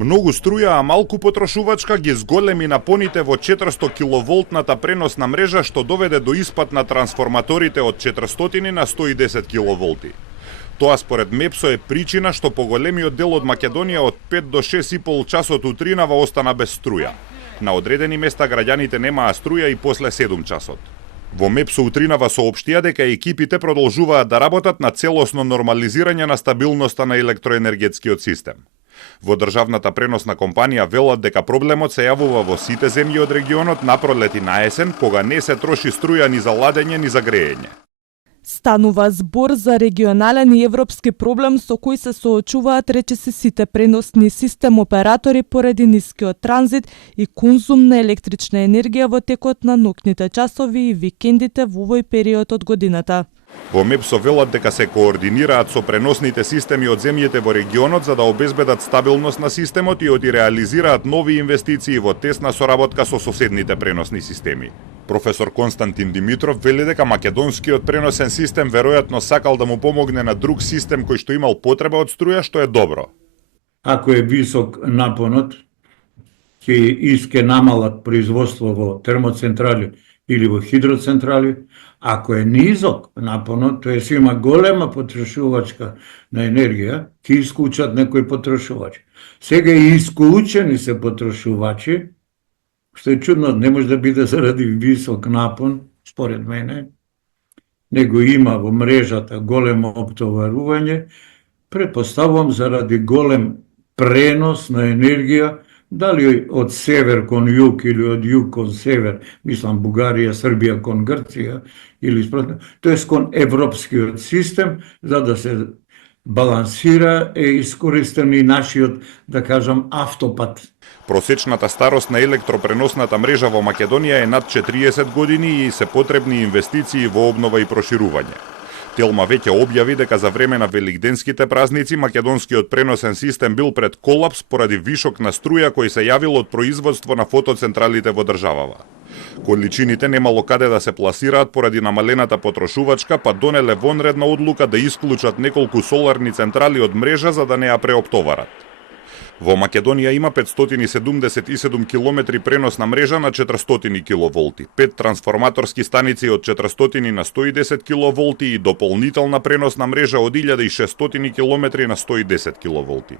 Многу струја, а малку потрошувачка ги зголеми напоните во 400 киловолтната преносна мрежа, што доведе до испад на трансформаторите од 400 на 110 киловолти. Тоа според МЕПСО е причина што поголемиот дел од Македонија од 5 до 6,5 часот утринава остана без струја. На одредени места граѓаните немаа струја и после 7 часот. Во МЕПСО утринава соопштија дека екипите продолжуваат да работат на целосно нормализирање на стабилноста на електроенергетскиот систем. Во државната преносна компанија велат дека проблемот се јавува во сите земји од регионот на пролет и на есен, кога не се троши струја ни за ладење ни за греење. Станува збор за регионален и европски проблем со кој се соочуваат речиси сите преносни систем оператори поради нискиот транзит и конзум на електрична енергија во текот на ноќните часови и викендите во овој период од годината. Во МЕПСО велат дека се координираат со преносните системи од земјите во регионот за да обезбедат стабилност на системот и оди реализираат нови инвестиции во тесна соработка со соседните преносни системи. Професор Константин Димитров вели дека македонскиот преносен систем веројатно сакал да му помогне на друг систем кој што имал потреба од струја, што е добро. Ако е висок напонот, ќе намалат производство во термоцентрали или во хидроцентрали. Ако е низок напонот, тоест има голема потрошувачка на енергија, ќе исклучат некои потрошувачи. Сега и исклучени се потрошувачи, што е чудно, не може да биде заради висок напон, според мене, него има во мрежата големо оптоварување, претпоставувам заради голем пренос на енергија, дали од север кон југ или од југ кон север, мислам Бугарија, Србија кон Грција, или спротивно, тоест кон европскиот систем, за да се балансира е искористен и нашиот, да кажам, автопат. Просечната старост на електропреносната мрежа во Македонија е над 40 години и се потребни инвестиции во обнова и проширување. Телма веќе објави дека за време на великденските празници македонскиот преносен систем бил пред колапс поради вишок на струја кој се јавил од производство на фотоцентралите во државава. Количините немало каде да се пласираат поради намалената потрошувачка, па донеле вонредна одлука да исклучат неколку соларни централи од мрежа за да не ја преоптоварат. Во Македонија има 577 километри преносна мрежа на 400 киловолти, 5 трансформаторски станици од 400 на 110 киловолти и дополнителна преносна мрежа од 1600 километри на 110 киловолти.